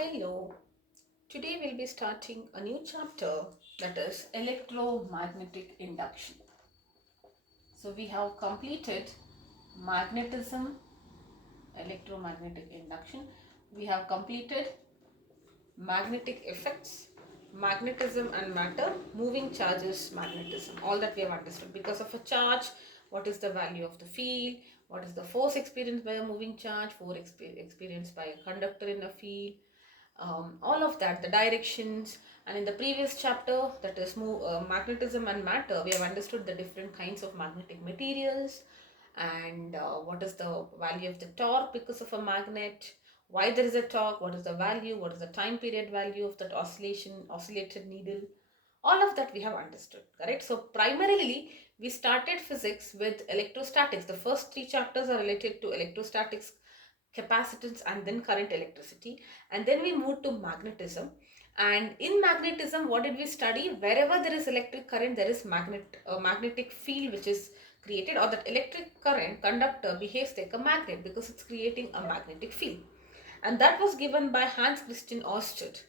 Hello, today we'll be starting a new chapter, that is electromagnetic induction. So we have completed magnetism, electromagnetic induction. We have completed magnetic effects, magnetism and matter, moving charges, magnetism, all that we have understood. Because of a charge, what is the value of the field, what is the force experienced by a moving charge, force experienced by a conductor in a field, all of that, the directions. And in the previous chapter, that is magnetism and matter, we have understood the different kinds of magnetic materials and what is the value of the torque because of a magnet, why there is a torque, what is the value, what is the time period value of that oscillated needle. All of that we have understood, correct? So primarily we started physics with electrostatics. The first three chapters are related to electrostatics, capacitance and then current, electricity, and then we moved to magnetism. And in magnetism, what did we study? Wherever there is electric current, there is magnetic field which is created, or that electric current conductor behaves like a magnet because it's creating a magnetic field. And that was given by Hans Christian Ørsted,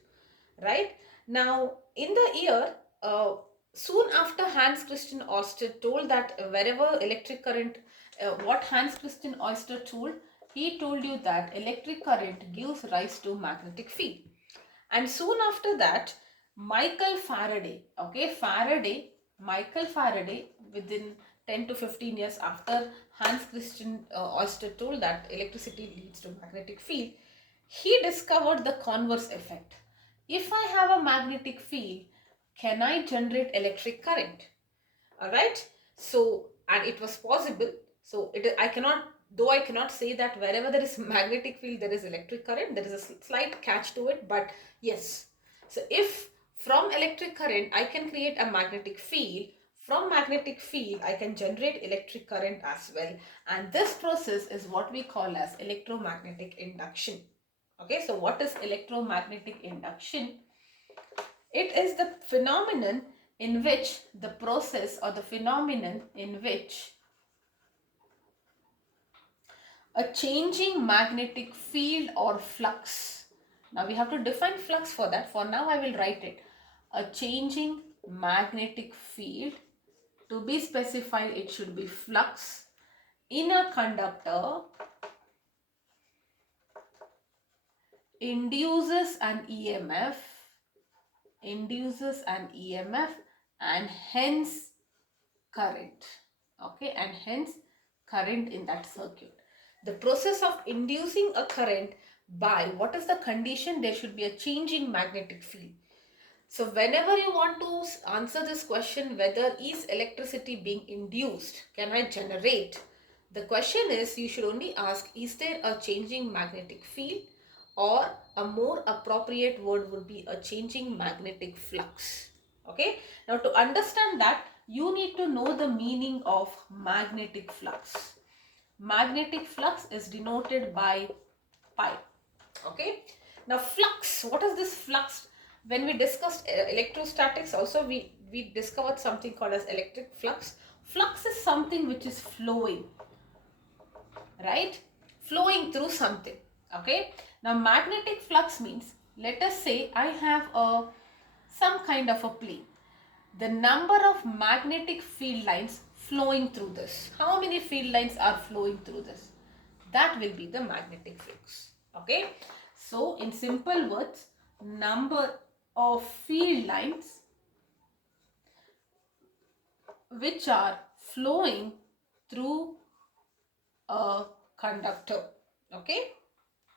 right? Now in the year, soon after Hans Christian Ørsted told that wherever electric current, what Hans Christian Ørsted told, he told you that electric current gives rise to magnetic field. And soon after that, Michael Faraday, Michael Faraday, within 10 to 15 years after Hans Christian Ørsted told that electricity leads to magnetic field, he discovered the converse effect. If I have a magnetic field, can I generate electric current? All right. So, and it was possible. So I cannot say that wherever there is magnetic field there is electric current. There is a slight catch to it, but yes. So if from electric current I can create a magnetic field, from magnetic field I can generate electric current as well, and this process is what we call as electromagnetic induction. Okay, so what is electromagnetic induction? It is the phenomenon in which the process, or the phenomenon in which a changing magnetic field or flux. Now we have to define flux for that. For now I will write it. A changing magnetic field. To be specified, it should be flux in a conductor induces an EMF, and hence current. Okay, and hence current in that circuit. The process of inducing a current by, what is the condition? There should be a changing magnetic field. So whenever you want to answer this question, whether is electricity being induced, can I generate? The question is, you should only ask, is there a changing magnetic field? Or a more appropriate word would be a changing magnetic flux. Okay. Now to understand that, you need to know the meaning of magnetic flux. Magnetic flux is denoted by pi. Okay. Now flux, what is this flux? When we discussed electrostatics also, we discovered something called as electric flux. Flux is something which is flowing, right? Flowing through something. Okay. Now magnetic flux means, let us say I have some kind of a plane. The number of magnetic field lines flowing through this. How many field lines are flowing through this? That will be the magnetic flux. Okay. So in simple words, number of field lines which are flowing through a conductor. Okay.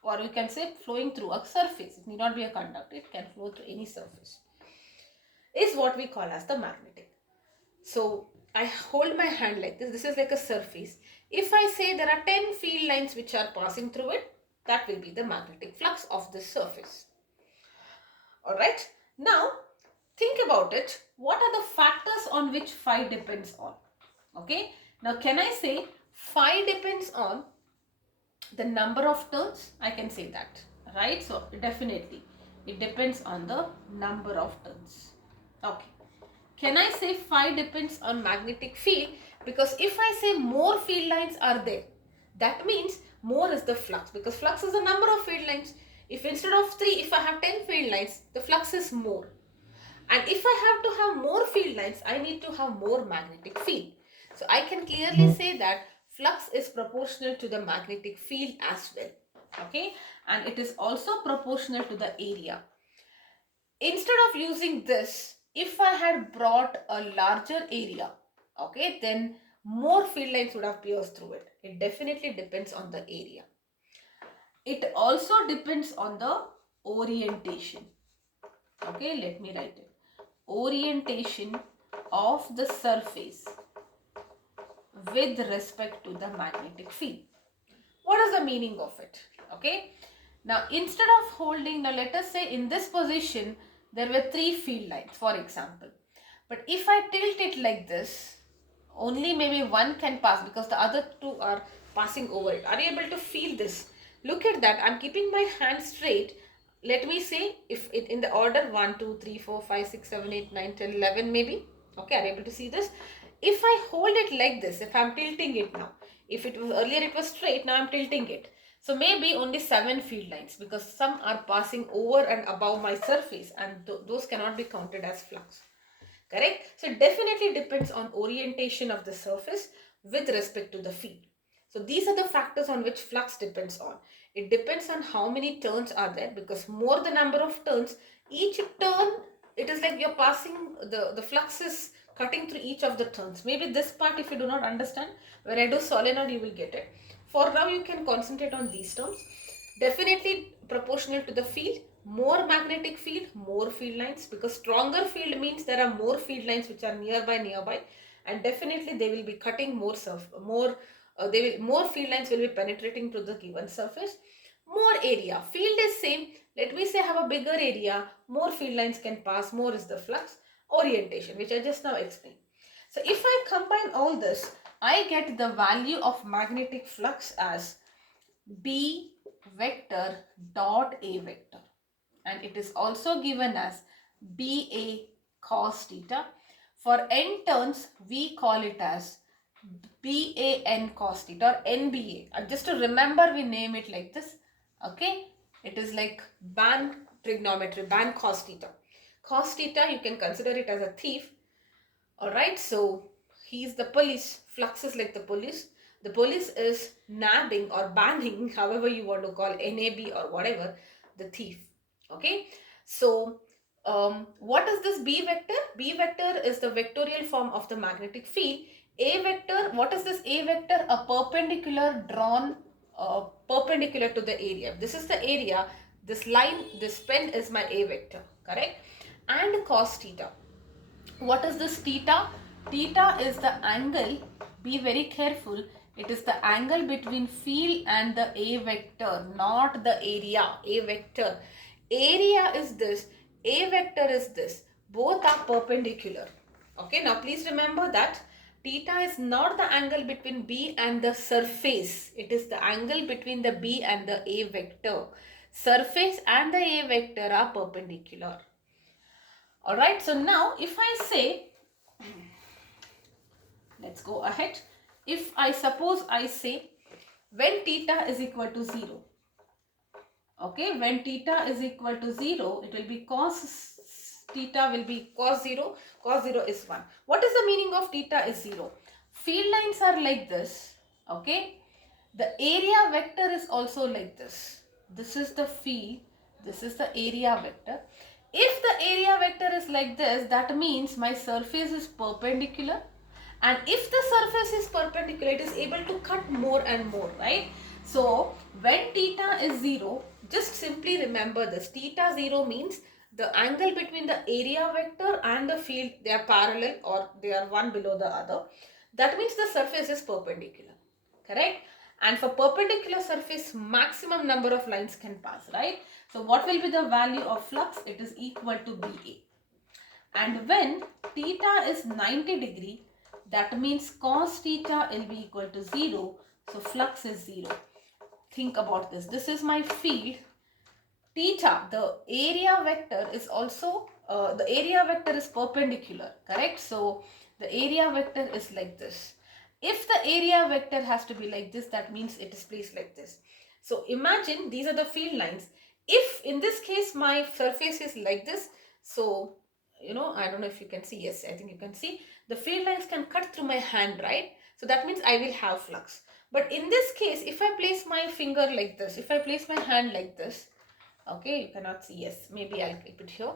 Or we can say flowing through a surface. It need not be a conductor. It can flow through any surface. Is what we call as the magnetic. So I hold my hand like this. This is like a surface. If I say there are 10 field lines which are passing through it, that will be the magnetic flux of this surface. Alright. Now think about it. What are the factors on which phi depends on? Okay. Now can I say phi depends on the number of turns? I can say that, right? So definitely it depends on the number of turns. Okay. Can I say phi depends on magnetic field? Because if I say more field lines are there, that means more is the flux, because flux is the number of field lines. If instead of 3, if I have 10 field lines, the flux is more. And if I have to have more field lines, I need to have more magnetic field. So I can clearly say that flux is proportional to the magnetic field as well. Okay, and it is also proportional to the area. Instead of using this, if I had brought a larger area, okay, then more field lines would have pierced through it. It definitely depends on the area. It also depends on the orientation. Okay, let me write it. Orientation of the surface with respect to the magnetic field. What is the meaning of it? Okay, now instead of holding, now let us say in this position there were 3 field lines, for example, but if I tilt it like this, only maybe one can pass because the other 2 are passing over it. Are you able to feel this? Look at that. I'm keeping my hand straight. Let me say if it in the order 1 2 3 4 5 6 7 8 9 10 11 maybe. Okay, are you able to see this? If I hold it like this, if I'm tilting it now, if it was earlier it was straight, now I'm tilting it. So maybe only 7 field lines because some are passing over and above my surface, and those cannot be counted as flux. Correct? So it definitely depends on orientation of the surface with respect to the field. So these are the factors on which flux depends on. It depends on how many turns are there, because more the number of turns, each turn, it is like you're passing, the flux is cutting through each of the turns. Maybe this part, if you do not understand, when I do solenoid you will get it. For now you can concentrate on these terms. Definitely proportional to the field. More magnetic field, more field lines, because stronger field means there are more field lines which are nearby, and definitely they will be cutting more more field lines will be penetrating to the given surface. More area, field is same. Let me say I have a bigger area, more field lines can pass, more is the flux. Orientation, which I just now explained. So if I combine all this, I get the value of magnetic flux as B vector dot A vector, and it is also given as BA cos theta. For n turns, we call it as BAN cos theta or NBA. Just to remember, we name it like this. Okay, it is like BAN trigonometry, BAN cos theta. Cos theta, you can consider it as a thief. Alright, so he is the police. Flux is like the police. The police is nabbing or banning, however you want to call, NAB or whatever, the thief. Okay, so what is this B vector? B vector is the vectorial form of the magnetic field. A vector, what is this A vector? A perpendicular drawn perpendicular to the area. This is the area, this line, this pen is my A vector, correct? And cos theta. What is this theta? Theta is the angle, be very careful, it is the angle between field and the A vector, not the area, A vector. Area is this, A vector is this, both are perpendicular. Okay, now please remember that theta is not the angle between B and the surface, it is the angle between the B and the A vector. Surface and the A vector are perpendicular. Alright, so now if I say, let's go ahead. If I suppose I say when theta is equal to 0, okay, when theta is equal to 0, it will be cos theta will be cos 0 is 1. What is the meaning of theta is 0? Field lines are like this, okay. The area vector is also like this. This is the field, this is the area vector. If the area vector is like this, that means my surface is perpendicular, and if the surface is perpendicular, it is able to cut more and more, right? So when theta is 0, just simply remember this. Theta 0 means the angle between the area vector and the field, they are parallel or they are one below the other. That means the surface is perpendicular, correct? And for perpendicular surface, maximum number of lines can pass, right? So what will be the value of flux? It is equal to BA. And when theta is 90 degree, that means cos theta will be equal to 0. So flux is 0. Think about this. This is my field. Theta, the area vector is also, the area vector is perpendicular, correct? So the area vector is like this. If the area vector has to be like this, that means it is placed like this. So imagine these are the field lines. If in this case my surface is like this, so I don't know if you can see. Yes, I think you can see the field lines can cut through my hand, right? So that means I will have flux. But in this case, if I place my finger like this, if I place my hand like this, okay, you cannot see. Yes, maybe I'll keep it here.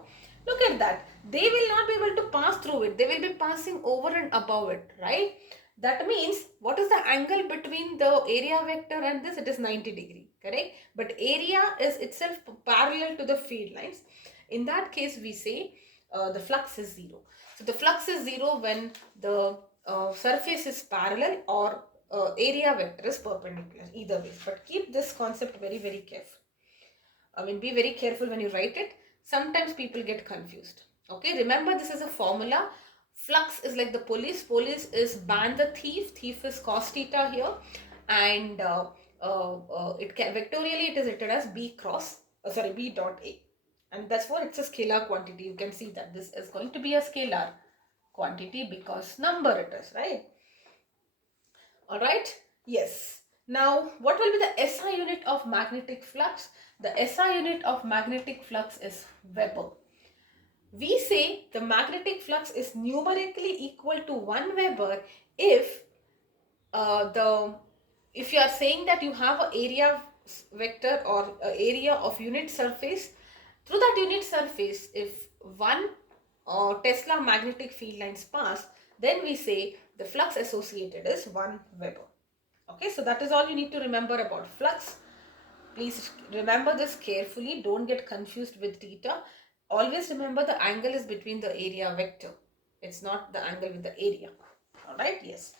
Look at that. They will not be able to pass through it. They will be passing over and above it, right? That means what is the angle between the area vector and this? It is 90 degree, correct? But area is itself parallel to the field lines. In that case, we say the flux is zero. So the flux is zero when the surface is parallel or area vector is perpendicular, either way. But keep this concept very, very careful. Be very careful when you write it. Sometimes people get confused. Okay, remember this is a formula. Flux is like the police. Police is ban the thief. Thief is cos theta here, and vectorially it is written as B dot A, and that's why it's a scalar quantity. You can see that this is going to be a scalar quantity because number it is, right? All right. Yes. Now, what will be the SI unit of magnetic flux? The SI unit of magnetic flux is Weber. We say the magnetic flux is numerically equal to 1 Weber if if you are saying that you have an area vector or area of unit surface, through that unit surface, if 1 Tesla magnetic field lines pass, then we say the flux associated is 1 Weber. Okay, so that is all you need to remember about flux. Please remember this carefully. Don't get confused with theta. Always remember the angle is between the area vector. It's not the angle with the area. Alright, yes.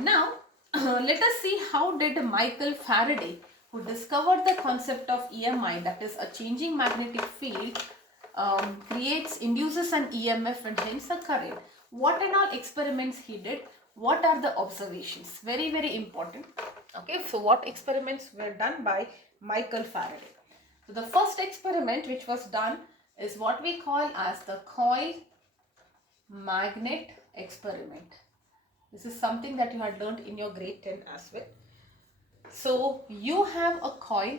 Now, let us see how did Michael Faraday, who discovered the concept of EMI, that is a changing magnetic field, induces an EMF and hence a current. What and all experiments he did? What are the observations? Very, very important. Okay, so what experiments were done by Michael Faraday? So the first experiment which was done is what we call as the coil magnet experiment. This is something that you had learned in your grade 10 as well. So you have a coil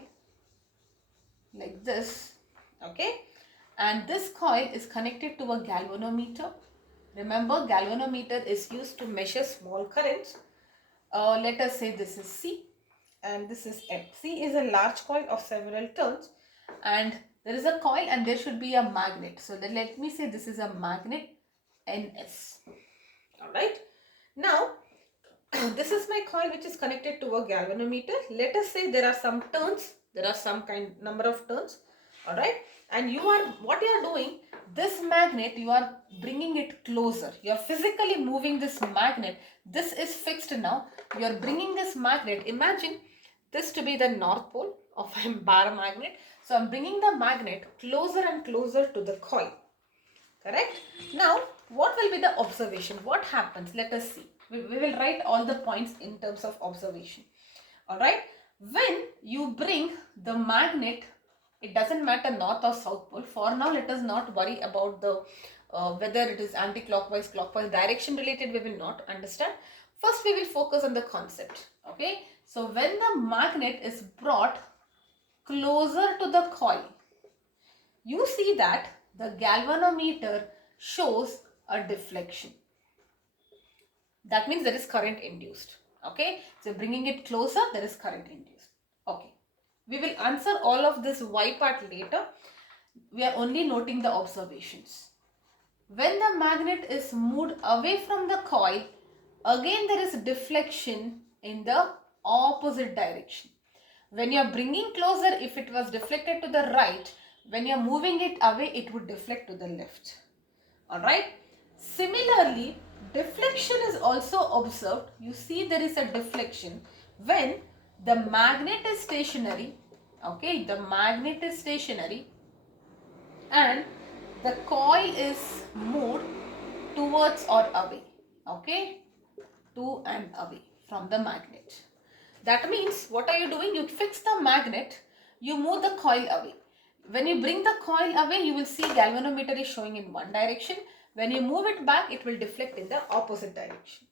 like this, okay, and this coil is connected to a galvanometer. Remember, galvanometer is used to measure small currents. Let us say this is C and this is M. C is a large coil of several turns, and there is a coil and there should be a magnet. So then let me say this is a magnet NS. Alright. Now, this is my coil which is connected to a galvanometer. Let us say there are some turns. There are some number of turns. Alright. And what you are doing, this magnet, you are bringing it closer. You are physically moving this magnet. This is fixed now. You are bringing this magnet. Imagine this to be the north pole of a bar magnet. So I am bringing the magnet closer and closer to the coil. Correct? Now, what will be the observation? What happens? Let us see. We will write all the points in terms of observation. Alright? When you bring the magnet, it doesn't matter north or south pole. For now, let us not worry about the whether it is anti-clockwise, clockwise, direction related, we will not understand. First, we will focus on the concept. Okay? So, when the magnet is brought closer to the coil, you see that the galvanometer shows a deflection. That means there is current induced. Okay, so bringing it closer, there is current induced. Okay, we will answer all of this why part later. We are only noting the observations. When the magnet is moved away from the coil, again there is deflection in the opposite direction. When you are bringing closer, if it was deflected to the right, when you are moving it away, it would deflect to the left. Alright. Similarly, deflection is also observed. You see there is a deflection when the magnet is stationary. Okay, the magnet is stationary and the coil is moved towards or away. Okay, to and away from the magnet. That means what are you doing? You fix the magnet, you move the coil away. When you bring the coil away, you will see galvanometer is showing in one direction. When you move it back, it will deflect in the opposite direction.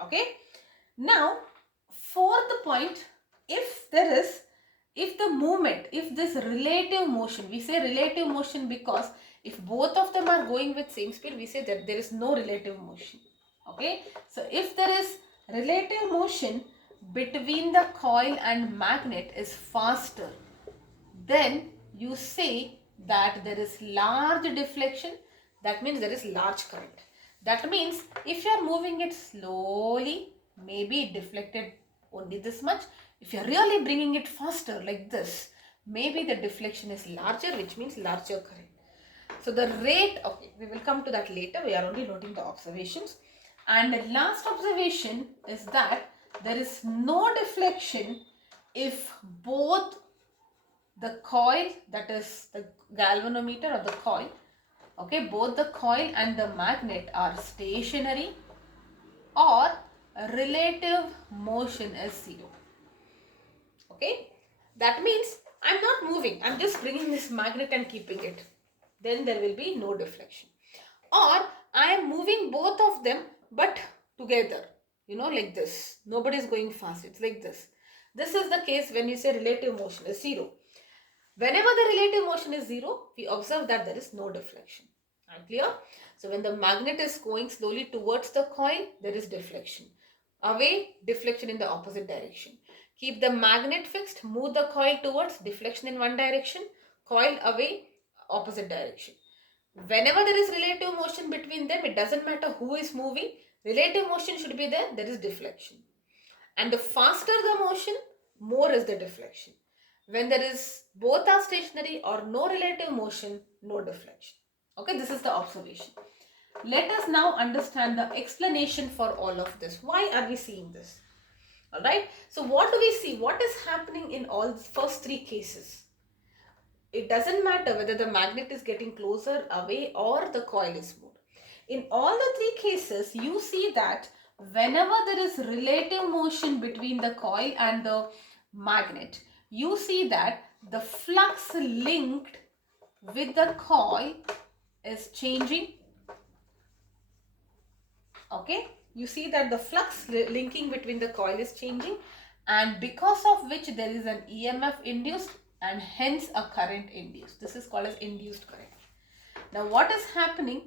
Okay. Now, fourth point, if there is if the movement, if this relative motion, we say relative motion because if both of them are going with same speed, we say that there is no relative motion. Okay, so if there is relative motion between the coil and magnet is faster, then you say that there is large deflection. That means there is large current. That means if you are moving it slowly, maybe it deflected only this much. If you are really bringing it faster like this, maybe the deflection is larger, which means larger current. So the rate, okay, we will come to that later. We are only noting the observations. And the last observation is that there is no deflection if both the coil, that is the galvanometer or the coil, okay, both the coil and the magnet are stationary or relative motion is zero. Okay, that means I'm not moving, I'm just bringing this magnet and keeping it. Then there will be no deflection. Or I am moving both of them but together, you know, like this. Nobody is going fast, it's like this. This is the case when you say relative motion is zero. Whenever the relative motion is zero, we observe that there is no deflection. I'm clear? So when the magnet is going slowly towards the coil, there is deflection. Away, deflection in the opposite direction. Keep the magnet fixed, move the coil towards, deflection in one direction, coil away, opposite direction. Whenever there is relative motion between them, it doesn't matter who is moving, relative motion should be there, there is deflection. And the faster the motion, more is the deflection. When there is both are stationary or no relative motion, no deflection. Okay, this is the observation. Let us now understand the explanation for all of this. Why are we seeing this? Alright, so what do we see? What is happening in all the first three cases? It doesn't matter whether the magnet is getting closer, away, or the coil is moved. In all the three cases, you see that whenever there is relative motion between the coil and the magnet, you see that the flux linked with the coil is changing. Okay, you see that the flux linking between the coil is changing, and because of which there is an EMF induced and hence a current induced. This is called as induced current. Now what is happening?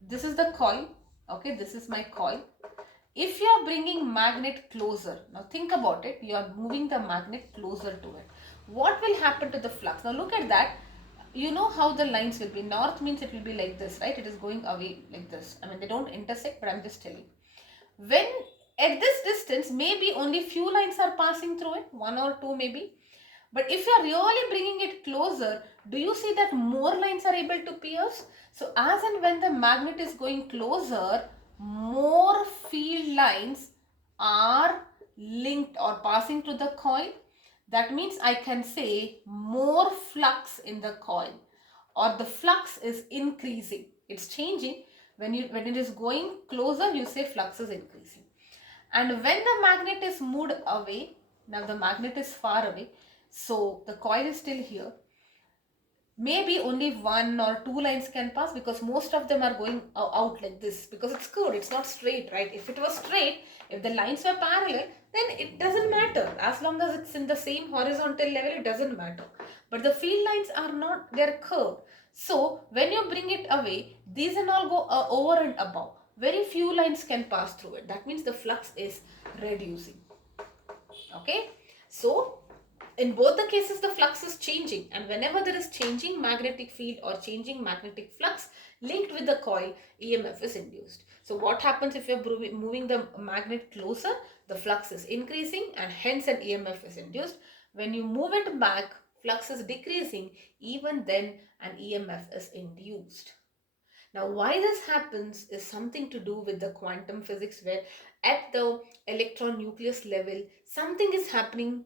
This is the coil. Okay, this is my coil. If you are bringing magnet closer, now think about it, you are moving the magnet closer to it. What will happen to the flux? Now look at that. You know how the lines will be. North means it will be like this, right? It is going away like this. I mean, they don't intersect, but I'm just telling. When at this distance, maybe only few lines are passing through it, one or two maybe. But if you are really bringing it closer, do you see that more lines are able to pierce? So as and when the magnet is going closer, more field lines are linked or passing to the coil. That means I can say more flux in the coil, or the flux is increasing. It's changing. When it is going closer, you say flux is increasing. And when the magnet is moved away, now the magnet is far away, so the coil is still here. Maybe only one or two lines can pass because most of them are going out like this because it's curved, it's not straight, right? If it was straight, if the lines were parallel, then it doesn't matter. As long as it's in the same horizontal level, it doesn't matter. But the field lines are not, they're curved. So when you bring it away, these and all go over and above. Very few lines can pass through it. That means the flux is reducing. Okay, so in both the cases, the flux is changing, and whenever there is changing magnetic field or changing magnetic flux linked with the coil, EMF is induced. So what happens if you're moving the magnet closer? The flux is increasing and hence an EMF is induced. When you move it back, flux is decreasing, even then an EMF is induced. Now why this happens is something to do with the quantum physics, where at the electron nucleus level something is happening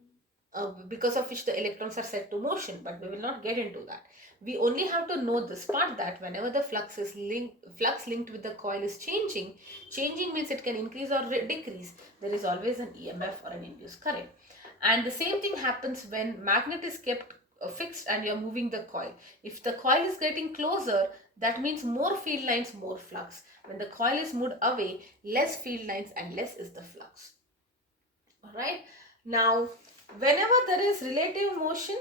because of which the electrons are set to motion, but we will not get into that. We only have to know this part, that whenever the flux linked with the coil is changing means it can increase or decrease. There is always an EMF or an induced current. And the same thing happens when magnet is kept fixed and you are moving the coil. If the coil is getting closer, that means more field lines, more flux. When the coil is moved away, less field lines and less is the flux. Alright. Now, whenever there is relative motion,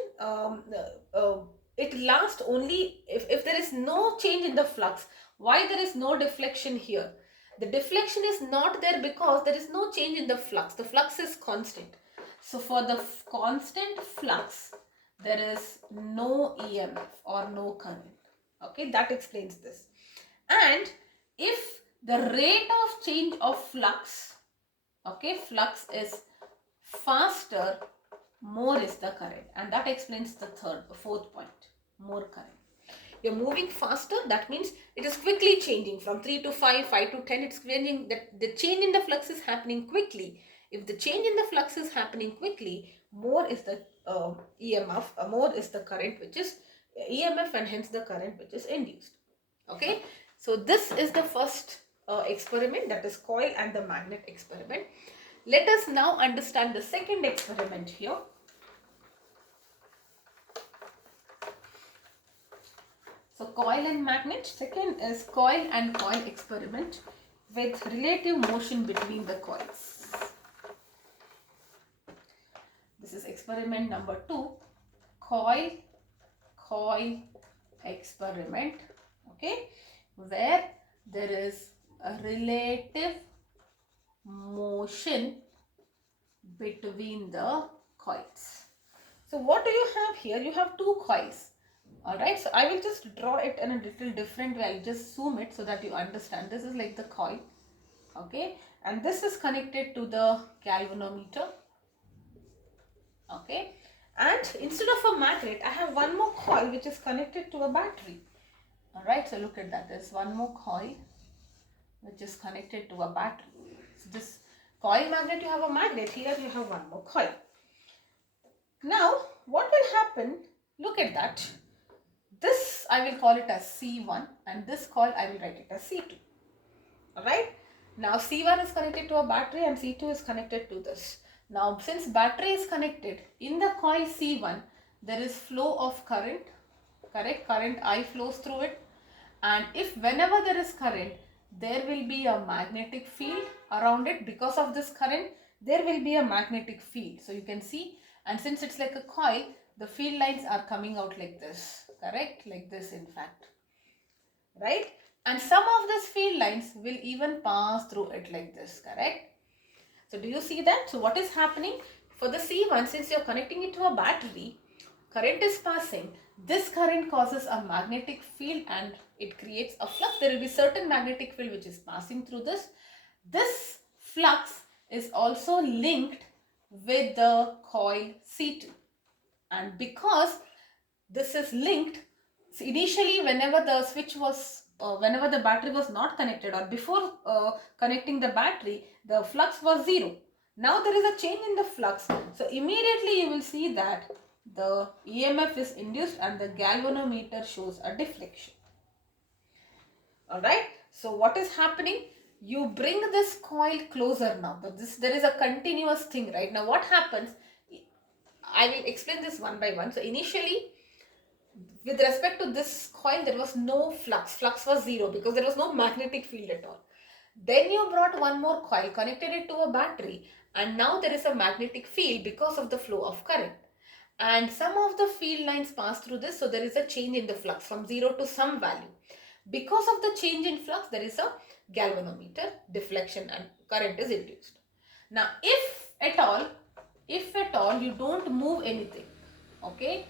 it lasts only if there is no change in the flux. Why there is no deflection here? The deflection is not there because there is no change in the flux. The flux is constant. So for the constant flux, there is no EMF or no current. Okay, that explains this. And if the rate of change of flux, okay, flux is faster, more is the current, and that explains the fourth point, more current. You're moving faster, that means it is quickly changing from 3 to 5, 5 to 10, it's changing. That the change in the flux is happening quickly. If the change in the flux is happening quickly, more is the EMF, more is the current which is EMF, and hence the current which is induced. Okay, so this is the first experiment, that is coil and the magnet experiment. Let us now understand the second experiment here. So coil and magnet. Second is coil and coil experiment with relative motion between the coils. This is experiment number 2, coil experiment, okay, where there is a relative motion between the coils. So what do you have here? You have two coils. Alright, so I will just draw it in a little different way. I'll just zoom it so that you understand. This is like the coil, okay, and this is connected to the galvanometer, okay, and instead of a magnet, I have one more coil which is connected to a battery. Alright, so look at that. There's one more coil which is connected to a battery. So this coil magnet, you have a magnet. Here you have one more coil. Now, what will happen? Look at that. This I will call it as C1, and this coil I will write it as C2. Alright. Now C1 is connected to a battery and C2 is connected to this. Now since battery is connected, in the coil C1 there is flow of current, correct? Current I flows through it, and if whenever there is current, there will be a magnetic field around it. Because of this current, there will be a magnetic field. So you can see, and since it's like a coil, the field lines are coming out like this, correct? Like this, in fact, right? And some of these field lines will even pass through it like this, correct? So do you see that? So what is happening for the C1, since you're connecting it to a battery, current is passing. This current causes a magnetic field and it creates a flux. There will be certain magnetic field which is passing through this. This flux is also linked with the coil C2. And because this is linked, so initially whenever the switch was, whenever the battery was not connected, or before connecting the battery, the flux was 0. Now there is a change in the flux. So immediately you will see that the EMF is induced and the galvanometer shows a deflection. Alright, so what is happening? You bring this coil closer now, but there is a continuous thing, right? Now what happens? I will explain this one by one. So initially, with respect to this coil, there was no flux. Flux was 0 because there was no magnetic field at all. Then you brought one more coil, connected it to a battery, and now there is a magnetic field because of the flow of current. And some of the field lines pass through this, so there is a change in the flux from 0 to some value. Because of the change in flux, there is a galvanometer deflection and current is induced. Now, if at all you don't move anything, okay,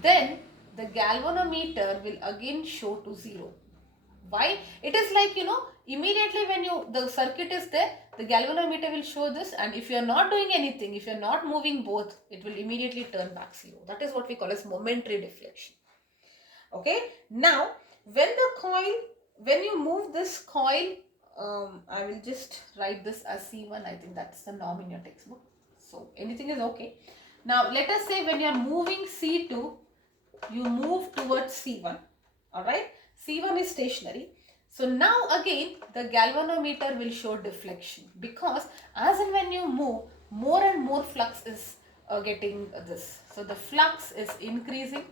then the galvanometer will again show to 0. Why? It is like, immediately when the circuit is there, the galvanometer will show this, and if you are not doing anything, if you are not moving both, it will immediately turn back 0. That is what we call as momentary deflection. Okay. Now, when you move this coil, I will just write this as C1. I think that's the norm in your textbook. So anything is okay. Now let us say when you are moving C2, you move towards C1. Alright. C1 is stationary. So now again the galvanometer will show deflection, because as and when you move, more and more flux is getting this. So the flux is increasing.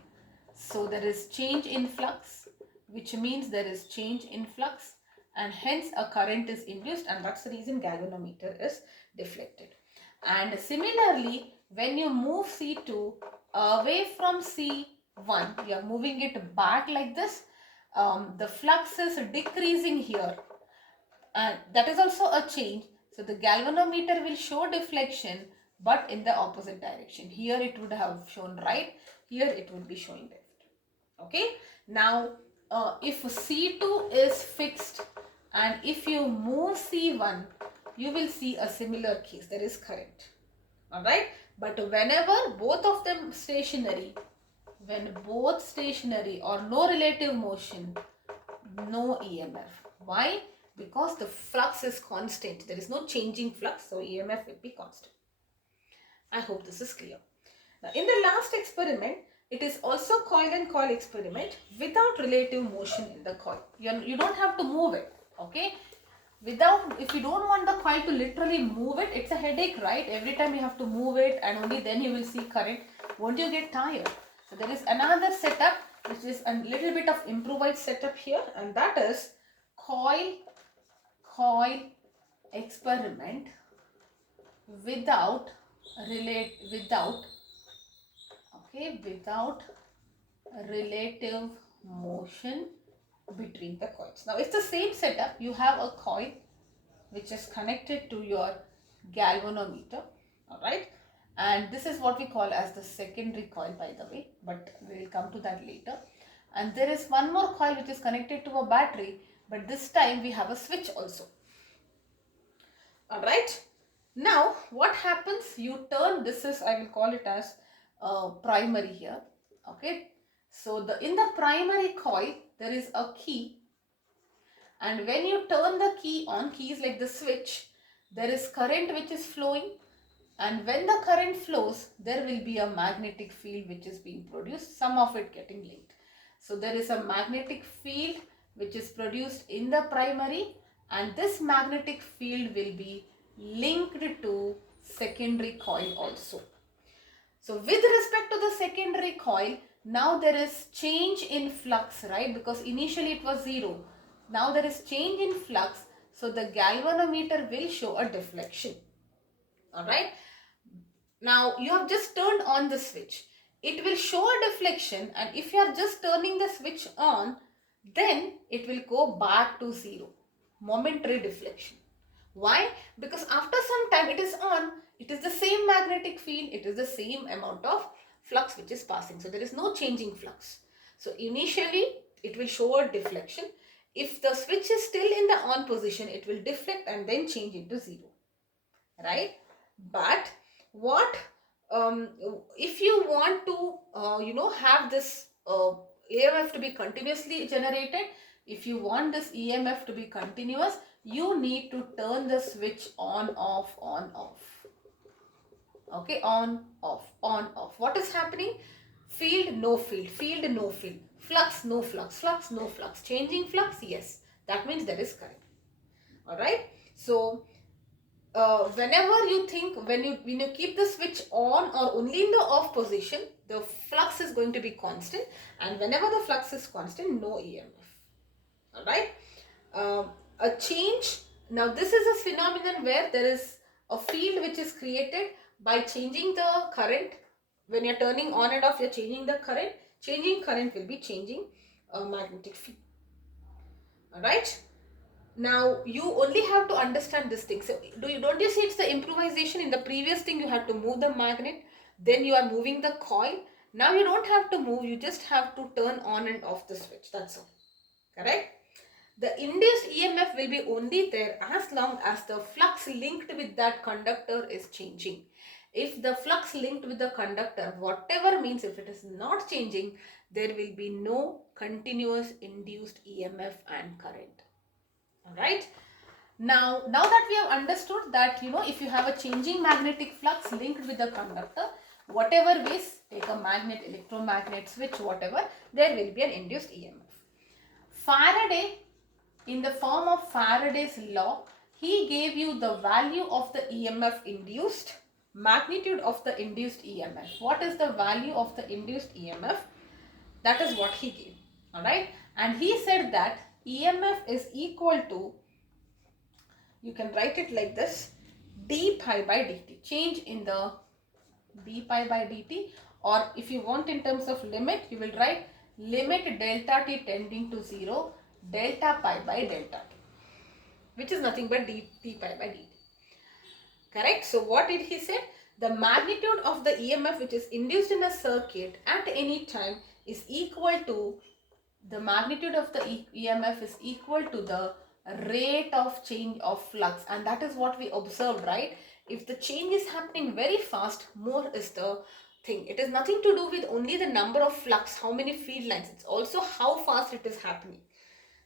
So there is change in flux, which means there is change in flux, and hence a current is induced, and that's the reason galvanometer is deflected. And similarly, when you move C2 away from C1, you are moving it back like this, the flux is decreasing here, and that is also a change. So the galvanometer will show deflection, but in the opposite direction. Here it would have shown right, here it would be showing left. Okay, now if C2 is fixed and if you move C1, you will see a similar case, there is current. Alright, but whenever both of them stationary, when both stationary or no relative motion, no EMF. Why? Because the flux is constant. There is no changing flux, so EMF will be constant. I hope this is clear. Now, in the last experiment, it is also coil and coil experiment without relative motion in the coil. You don't have to move it, okay? If you don't want the coil to literally move it, it's a headache, right? Every time you have to move it and only then you will see current. Won't you get tired? So there is another setup which is a little bit of improvised setup here, and that is coil experiment without relative motion between the coils. Now it's the same setup. You have a coil which is connected to your galvanometer, alright, and this is what we call as the secondary coil, by the way, but we will come to that later. And there is one more coil which is connected to a battery, but this time we have a switch also. Alright, now what happens, you turn, this is, I will call it as primary here, okay. So in the primary coil there is a key, and when you turn the key on, key is like the switch, there is current which is flowing, and when the current flows, there will be a magnetic field which is being produced, some of it getting linked. So there is a magnetic field which is produced in the primary, and this magnetic field will be linked to secondary coil also. So with respect to the secondary coil, now there is change in flux, right? Because initially it was 0. Now there is change in flux, so the galvanometer will show a deflection. Alright. Now you have just turned on the switch. It will show a deflection, and if you are just turning the switch on, then it will go back to 0. Momentary deflection. Why? Because after some time it is on, it is the same magnetic field, it is the same amount of flux which is passing. So there is no changing flux. So initially it will show a deflection. If the switch is still in the on position, it will deflect and then change into 0. Right? But what if you want to have this EMF to be continuously generated, if you want this EMF to be continuous, you need to turn the switch on off. Okay, on off. What is happening? Field, no field, field, no field, flux, no flux, flux, no flux, changing flux, yes, that means there is current. Alright, so whenever you think, when you keep the switch on or only in the off position, the flux is going to be constant, and whenever the flux is constant, no EMF. Alright, a change, now this is a phenomenon where there is a field which is created by changing the current. When you are turning on and off, you are changing the current. Changing current will be changing a magnetic field. Alright. Now you only have to understand this thing. So don't you see it's the improvisation? In the previous thing you had to move the magnet, then you are moving the coil. Now you don't have to move, you just have to turn on and off the switch. That's all. Correct? The induced EMF will be only there as long as the flux linked with that conductor is changing. If the flux linked with the conductor, whatever means, if it is not changing, there will be no continuous induced EMF and current. Alright. Now that we have understood that, if you have a changing magnetic flux linked with the conductor, whatever ways, take a magnet, electromagnet, switch, whatever, there will be an induced EMF. Faraday, in the form of Faraday's law, he gave you the value of the EMF induced, magnitude of the induced EMF. What is the value of the induced EMF? That is what he gave. Alright. And he said that EMF is equal to, you can write it like this, d pi by dt, change in the d pi by dt, or if you want in terms of limit, you will write limit delta t tending to 0 delta pi by delta t, which is nothing but d pi by dt. Correct? So what did he say? The magnitude of the EMF which is induced in a circuit at any time is equal to, the magnitude of the EMF is equal to the rate of change of flux, and that is what we observed, right? If the change is happening very fast, more is the thing. It is nothing to do with only the number of flux, how many field lines, it's also how fast it is happening.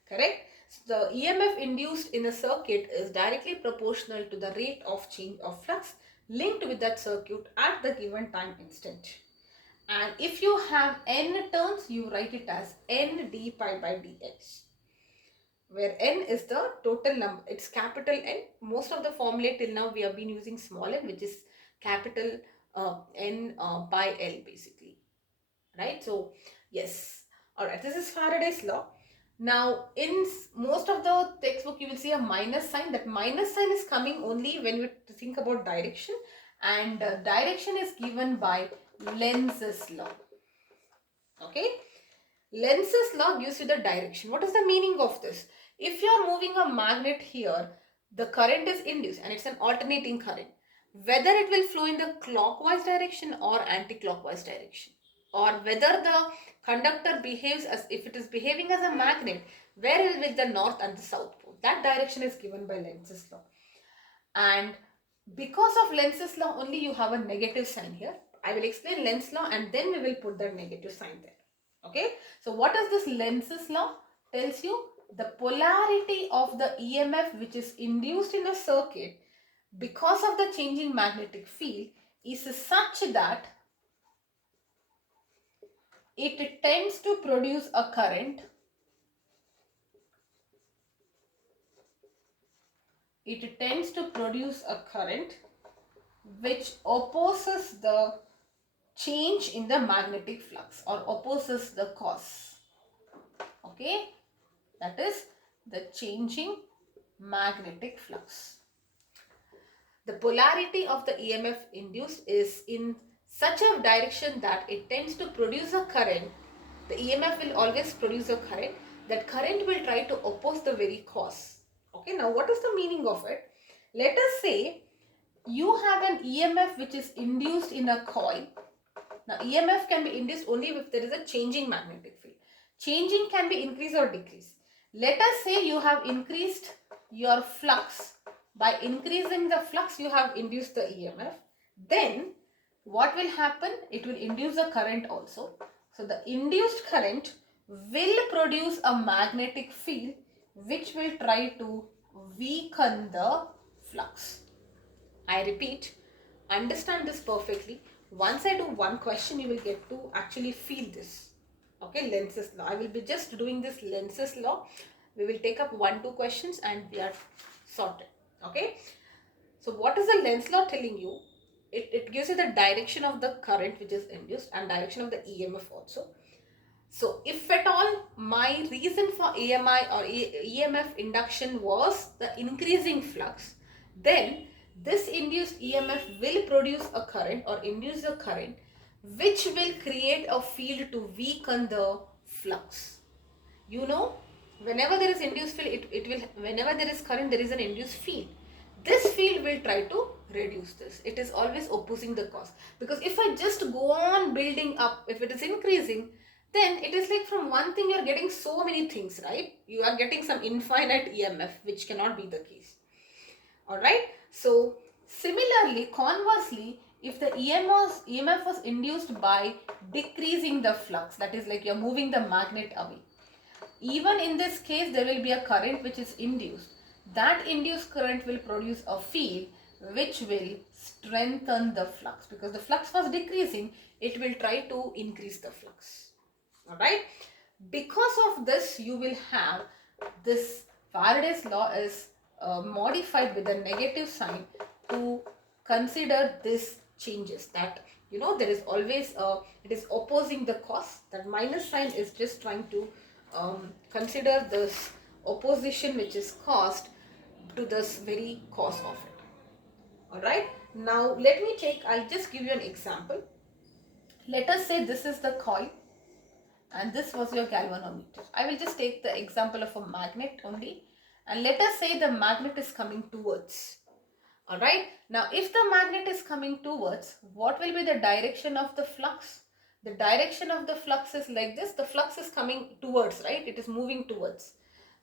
Correct? So the EMF induced in a circuit is directly proportional to the rate of change of flux linked with that circuit at the given time instant. And if you have n turns, you write it as n d pi by dx, where n is the total number. It's capital N. Most of the formulae till now we have been using small n, which is capital N pi L basically. Right? So yes. Alright, this is Faraday's law. Now in most of the textbook you will see a minus sign. That minus sign is coming only when we think about direction, and direction is given by Lenz's law. Okay, Lenz's law gives you the direction. What is the meaning of this? If you are moving a magnet here, the current is induced and it's an alternating current. Whether it will flow in the clockwise direction or anti-clockwise direction, or whether the conductor behaves as if it is behaving as a magnet, where is with the north and the south pole, that direction is given by Lenz's law. And because of Lenz's law only you have a negative sign here. I will explain Lenz's law and then we will put the negative sign there. Okay, so what does this Lenz's law tells you? The polarity of the EMF which is induced in a circuit because of the changing magnetic field is such that it tends to produce a current. It tends to produce a current which opposes the change in the magnetic flux or opposes the cause. Okay, that is the changing magnetic flux. The polarity of the EMF induced is in such a direction that it tends to produce a current. The EMF will always produce a current. That current will try to oppose the very cause. Okay, now what is the meaning of it? Let us say you have an EMF which is induced in a coil. Now EMF can be induced only if there is a changing magnetic field. Changing can be increased or decreased. Let us say you have increased your flux. By increasing the flux you have induced the EMF. Then what will happen? It will induce a current also. So the induced current will produce a magnetic field which will try to weaken the flux. I repeat, understand this perfectly. Once I do one question, you will get to actually feel this. Okay, Lenz's law. I will be just doing this Lenz's law. We will take up 1-2 questions and we are sorted. Okay. So what is the Lenz law telling you? It gives you the direction of the current which is induced and direction of the EMF also. So if at all my reason for EMI or EMF induction was the increasing flux, then this induced EMF will produce a current or induce a current which will create a field to weaken the flux. You know, whenever there is induced field, it will, whenever there is current, there is an induced field. This field will try to reduce this. It is always opposing the cause. Because if I just go on building up, if it is increasing, then it is like from one thing you are getting so many things, right? You are getting some infinite EMF, which cannot be the case. Alright. So similarly, conversely, if the EMF was induced by decreasing the flux, that is like you are moving the magnet away. Even in this case, there will be a current which is induced. That induced current will produce a field which will strengthen the flux. Because the flux was decreasing, it will try to increase the flux. Alright. Because of this, you will have this Faraday's law is modified with a negative sign to consider this changes, that you know there is always it is opposing the cause. That minus sign is just trying to consider this opposition which is caused to this very cause of it. Alright. Now I'll just give you an example. Let us say this is the coil and this was your galvanometer. I will just take the example of a magnet only, and let us say the magnet is coming towards. Alright, now if the magnet is coming towards, what will be the direction of the flux? The direction of the flux is like this. The flux is coming towards, right? It is moving towards.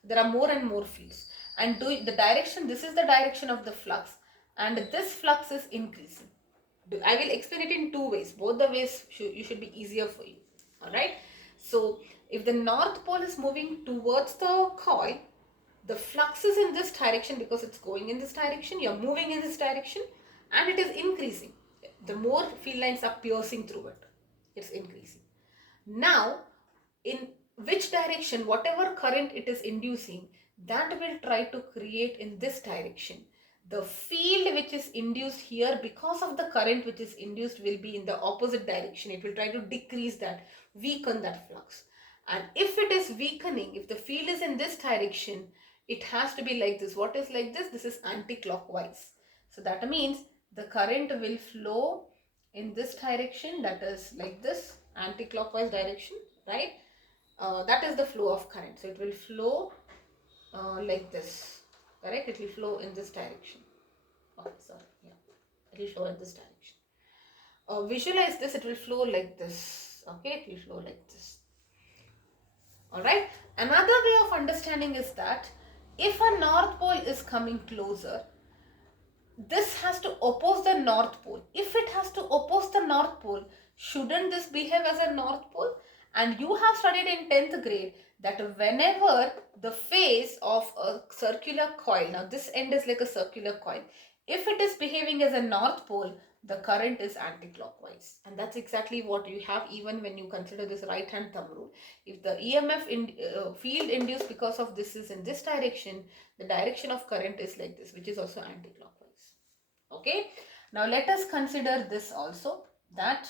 There are more and more fields. And the direction, this is the direction of the flux, and this flux is increasing. I will explain it in two ways. Both the ways should be easier for you. Alright. So if the north pole is moving towards the coil, the flux is in this direction because it's going in this direction. You're moving in this direction and it is increasing. The more field lines are piercing through it, it's increasing. Now, in which direction, whatever current it is inducing, that will try to create in this direction. The field which is induced here because of the current which is induced will be in the opposite direction. It will try to decrease that, weaken that flux. And if it is weakening, if the field is in this direction, it has to be like this. What is like this? This is anti-clockwise. So that means the current will flow in this direction, that is like this, anti-clockwise direction, right? That is the flow of current. So it will flow like this, correct? It will flow in this direction. Oh, sorry, yeah, it will flow in this direction. Visualize this, it will flow like this, okay? It will flow like this. Alright, another way of understanding is that if a north pole is coming closer, this has to oppose the north pole. If it has to oppose the north pole, shouldn't this behave as a north pole? And you have studied in 10th grade that whenever the face of a circular coil, now this end is like a circular coil, if it is behaving as a north pole, the current is anti-clockwise. And that's exactly what you have even when you consider this right hand thumb rule. If the EMF field induced because of this is in this direction, the direction of current is like this, which is also anti-clockwise. Okay, now let us consider this also, that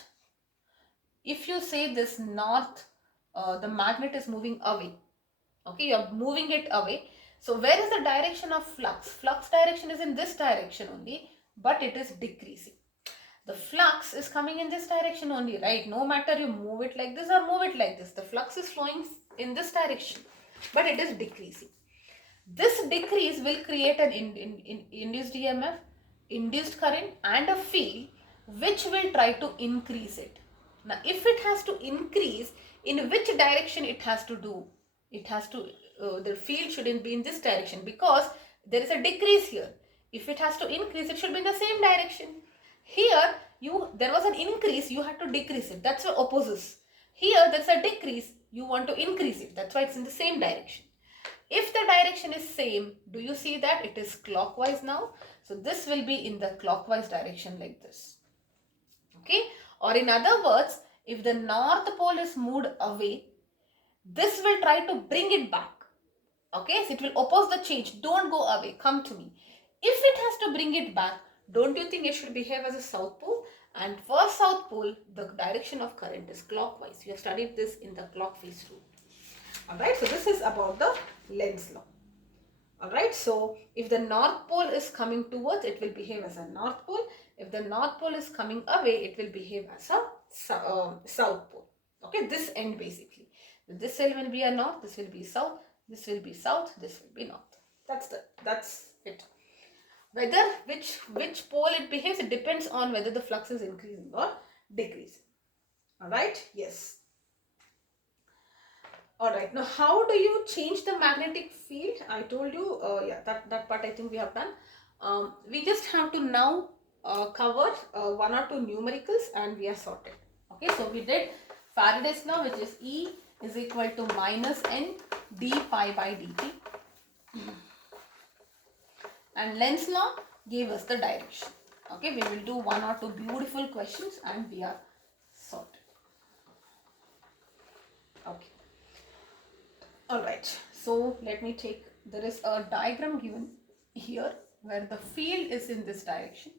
if you say this north, the magnet is moving away, okay, you are moving it away. So where is the direction of flux? Flux direction is in this direction only, but it is decreasing. The flux is coming in this direction only, right? No matter you move it like this or move it like this, the flux is flowing in this direction, but it is decreasing. This decrease will create an induced EMF, induced current and a field which will try to increase it. Now if it has to increase, in which direction it has to do? It has to, the field shouldn't be in this direction because there is a decrease here. If it has to increase, it should be in the same direction. Here there was an increase, you had to decrease it. That's the opposites. Here there's a decrease, you want to increase it. That's why it's in the same direction. If the direction is same, do you see that it is clockwise now? So this will be in the clockwise direction like this. Okay. Or in other words, if the north pole is moved away, this will try to bring it back. Okay. So it will oppose the change. Don't go away. Come to me. If it has to bring it back, don't you think it should behave as a south pole? And for south pole, the direction of current is clockwise. You have studied this in the clockwise rule. Alright, so this is about the Lenz law. Alright, so if the north pole is coming towards, it will behave as a north pole. If the north pole is coming away, it will behave as a south pole. Okay, this end basically. This cell will be a north, this will be south, this will be south, this will be north. That's it. Whether which pole it behaves, it depends on whether the flux is increasing or decreasing. Alright, yes. Alright, now how do you change the magnetic field? I told you, yeah, that part I think we have done. We just have to now cover one or two numericals and we are sorted. Okay, so we did Faraday's law, which is E is equal to minus N d pi by dt. And Lenz law gave us the direction. Okay, we will do one or two beautiful questions and we are sorted. Okay. Alright, so let me take, there is a diagram given here where the field is in this direction.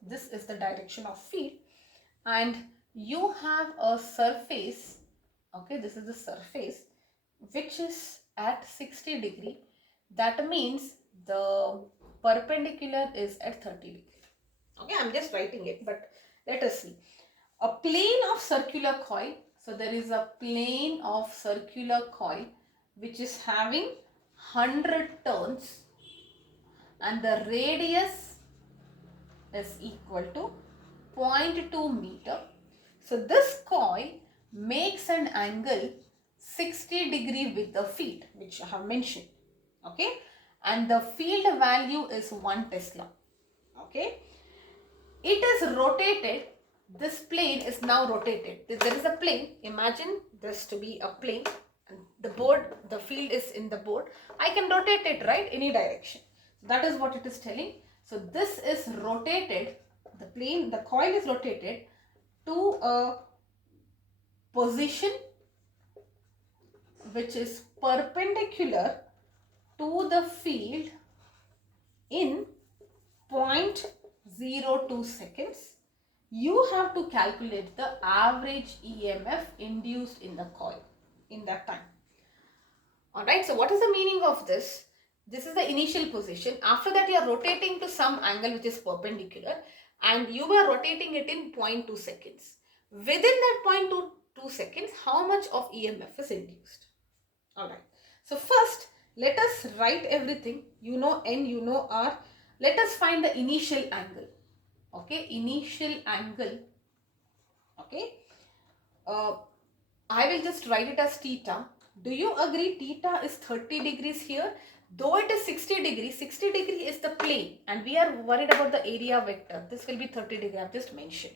This is the direction of field and you have a surface, okay, this is the surface which is at 60 degree. That means the perpendicular is at 30 degree. Okay, I'm just writing it, but let us see. A plane of circular coil. So there is a plane of circular coil which is having 100 turns and the radius is equal to 0.2 meter. So this coil makes an angle 60 degree with the field, which I have mentioned. Okay, and the field value is 1 Tesla. Okay, it is rotated. This plane is now rotated. There is a plane. Imagine this to be a plane, and the board, the field is in the board. I can rotate it, right, any direction. That is what it is telling. So this is rotated. The plane, the coil is rotated to a position which is perpendicular to the field in 0.02 seconds. You have to calculate the average EMF induced in the coil in that time. Alright, so what is the meaning of this? This is the initial position. After that, you are rotating to some angle which is perpendicular and you are rotating it in 0.2 seconds. Within that 0.2 seconds, how much of EMF is induced? Alright, so first let us write everything. You know N, you know R. Let us find the initial angle. Okay, initial angle. Okay, I will just write it as theta. Do you agree theta is 30 degrees here? Though it is 60 degrees, 60 degree is the plane and we are worried about the area vector. This will be 30 degree, I have just mentioned.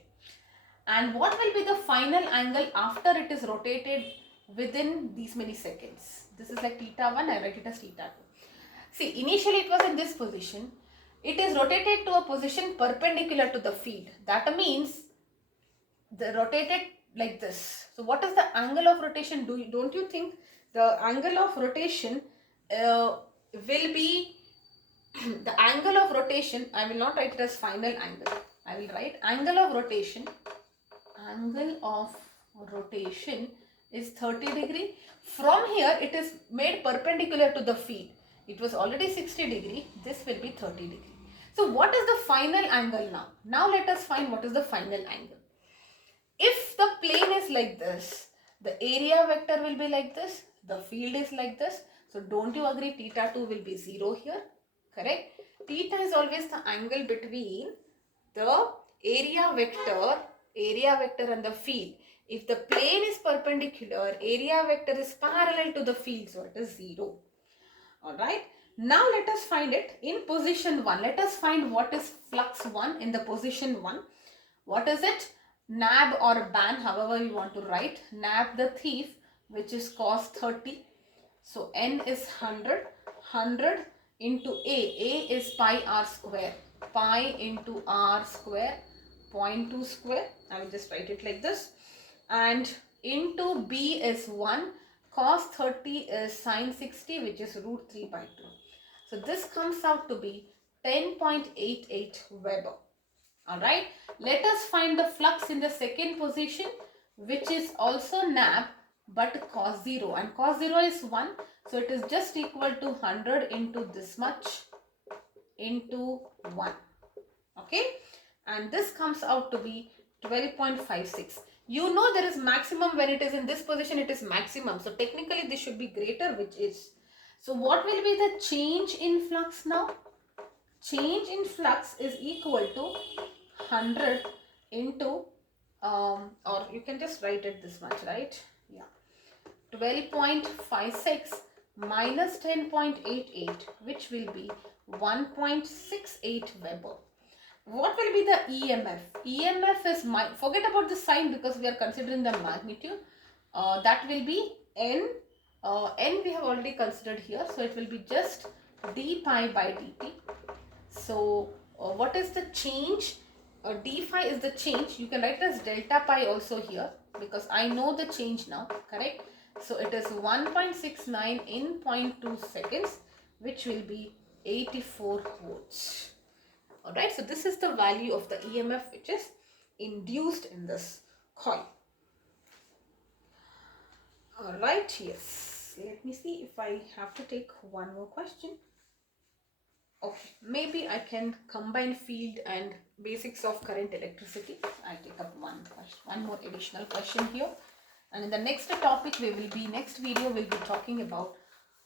And what will be the final angle after it is rotated within these many seconds? This is like theta 1, I write it as theta 2. See, initially it was in this position. It is rotated to a position perpendicular to the field. That means the rotated like this. So what is the angle of rotation? Don't you think the angle of rotation will be the angle of rotation? I will not write it as final angle. I will write angle of rotation. Angle of rotation is 30 degree. From here it is made perpendicular to the field. It was already 60 degree. This will be 30 degree. So what is the final angle now? Now let us find what is the final angle. If the plane is like this, the area vector will be like this, the field is like this. So don't you agree theta 2 will be 0 here? Correct? Theta is always the angle between the area vector and the field. If the plane is perpendicular, area vector is parallel to the field, so it is 0. Alright. Now let us find it in position 1. Let us find what is flux 1 in the position 1. What is it? Nab or ban, however you want to write. Nab the thief, which is cos 30. So N is 100. 100 into A is pi r square. Pi into r square, 0.2 square. I will just write it like this. And into B is 1. Cos 30 is sin 60, which is root 3 by 2. So this comes out to be 10.88 Weber. Alright, let us find the flux in the second position, which is also nab but cos 0, and cos 0 is 1, so it is just equal to 100 into this much into 1. Okay, and this comes out to be 12.56. You know there is maximum when it is in this position, it is maximum. So technically this should be greater, which is. So what will be the change in flux now? Change in flux is equal to 100 into or you can just write it this much, right? Yeah, 12.56 minus 10.88, which will be 1.68 Weber. What will be the EMF? EMF is forget about the sign because we are considering the magnitude. That will be N. N we have already considered here, so it will be just d pi by dt. So what is the change? D phi is the change. You can write it as delta pi also here because I know the change now, correct? So it is 1.69 in 0.2 seconds, which will be 84 volts. Alright, so this is the value of the EMF which is induced in this coil. Alright, yes. Let me see if I have to take one more question. Okay, maybe I can combine field and basics of current electricity. I take up one more additional question here. And in the next topic, next video, we'll be talking about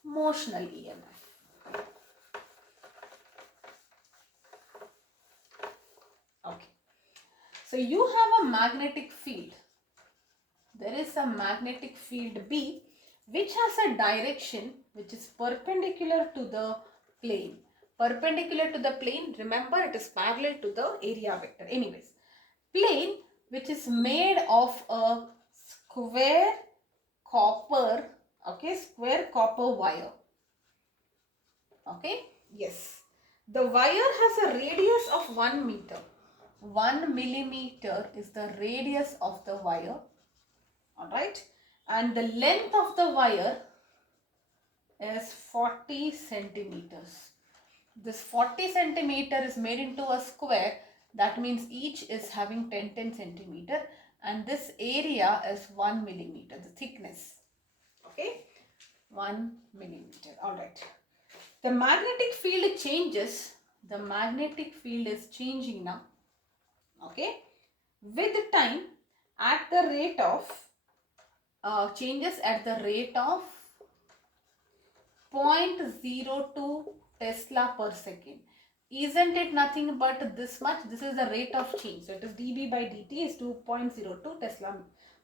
motional EMF. Okay. So you have a magnetic field. There is a magnetic field B which has a direction which is perpendicular to the plane. Perpendicular to the plane, remember it is parallel to the area vector. Anyways, plane which is made of a square copper, okay, square copper wire. Okay, yes. The wire has a radius of 1 meter. 1 millimeter is the radius of the wire. Alright, and the length of the wire is 40 centimeters. This 40 centimeter is made into a square. That means each is having 10 centimeter, and this area is 1 millimeter, the thickness. Okay, 1 millimeter. Alright, the magnetic field changes. The magnetic field is changing now. Okay, with time at the rate of changes at the rate of 0.02 Tesla per second. Isn't it nothing but this much? This is the rate of change. So it is dB by dt is 2.02 Tesla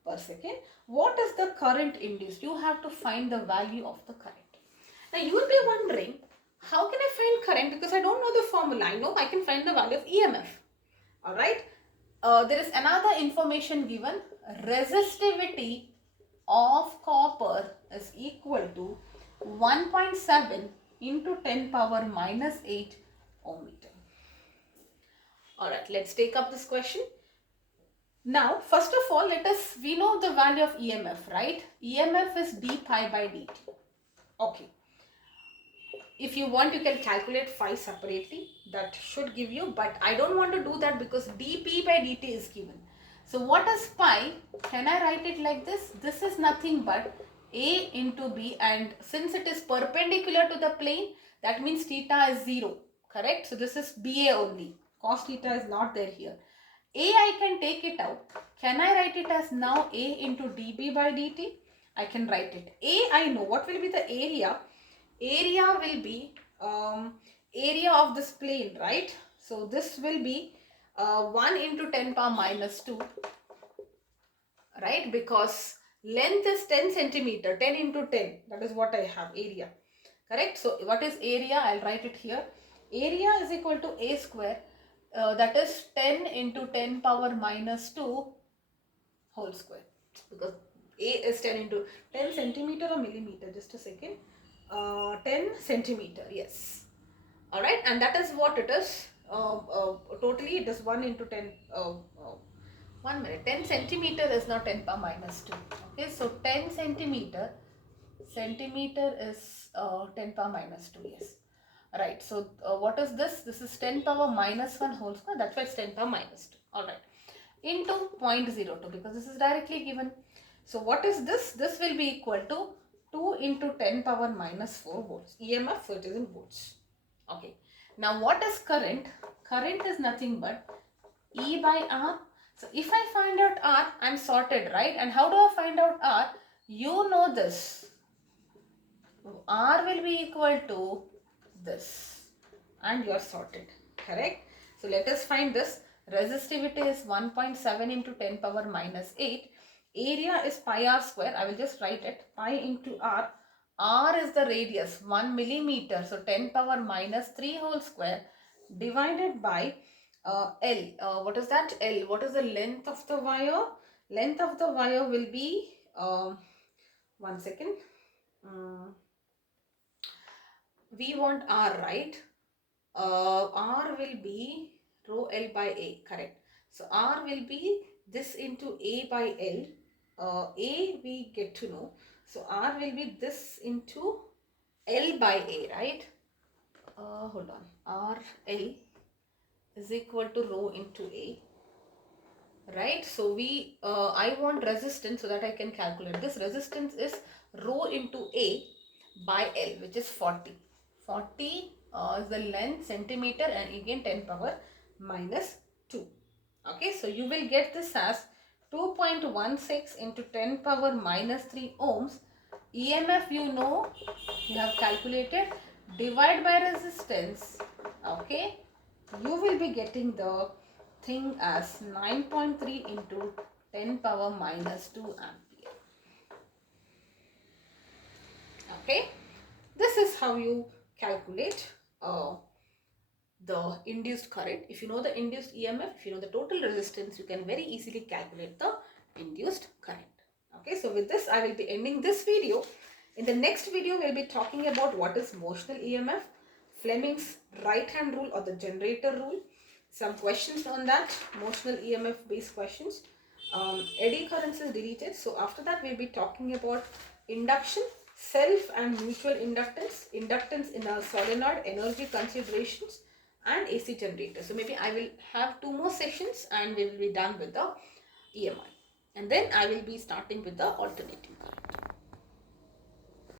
per second. What is the current induced? You have to find the value of the current. Now you will be wondering, how can I find current? Because I don't know the formula. I know I can find the value of EMF. Alright. There is another information given. Resistivity of copper is equal to 1.7 into 10 power minus 8 ohm meter. Alright, let's take up this question. Now, first of all, we know the value of EMF, right? EMF is d pi by dt. Okay. If you want, you can calculate phi separately. That should give you, but I don't want to do that because dp by dt is given. So what is pi? Can I write it like this? This is nothing but a into b, and since it is perpendicular to the plane, that means theta is 0. Correct? So this is BA only. Cos theta is not there here. A I can take it out. Can I write it as now A into dB by dt? I can write it. A I know. What will be the area? Area will be area of this plane, right? So this will be 1 into 10 power minus 2, right? Because length is 10 centimeter, 10 into 10. That is what I have, area. Correct? So what is area? I'll write it here. Area is equal to A square. That is 10 into 10 power minus 2 whole square. Because A is 10 into 10 centimeter or millimeter. Just a second. 10 centimeter, yes. Alright, and that is what it is. Totally it is 1 into 10. 1 minute. 10 centimeter is not 10 power minus 2. Okay, so 10 centimeter is 10 power minus 2, yes. Right, so what is this? This is 10 power minus 1 whole square. That's why it's 10 power minus 2. Alright, into 0.02 because this is directly given. So what is this? This will be equal to 2 into 10 power minus 4 volts. EMF, it is in volts. Okay. Now what is current? Current is nothing but E by R. So if I find out R, I am sorted, right? And how do I find out R? You know this. R will be equal to this. And you are sorted. Correct? So let us find this. Resistivity is 1.7 into 10 power minus 8. Area is pi r square. I will just write it. Pi into r. R is the radius, 1 millimeter. So 10 power minus 3 whole square divided by L. What is that? L. What is the length of the wire? Length of the wire will be, 1 second. We want R, right? R will be rho L by A, correct. So R will be this into A by L. A we get to know. So R will be this into L by A, right? Hold on. R L is equal to rho into A. Right? So I want resistance so that I can calculate. This resistance is rho into A by L, which is 40. 40 is the length centimeter, and again 10 power minus 2. Okay, so you will get this as 2.16 into 10 power minus 3 ohms. EMF you know, you have calculated, divide by resistance. Okay, you will be getting the thing as 9.3 into 10 power minus 2 ampere. Okay, this is how you calculate the induced current. If you know the induced EMF, if you know the total resistance, you can very easily calculate the induced current. Okay, so with this, I will be ending this video. In the next video, we'll be talking about what is motional EMF, Fleming's right hand rule or the generator rule, some questions on that, motional EMF based questions. Eddy currents is deleted. So after that, we'll be talking about induction, self and mutual inductance, inductance in a solenoid, energy considerations, and AC generator. So maybe I will have 2 more sessions and we will be done with the EMI. And then I will be starting with the alternating current.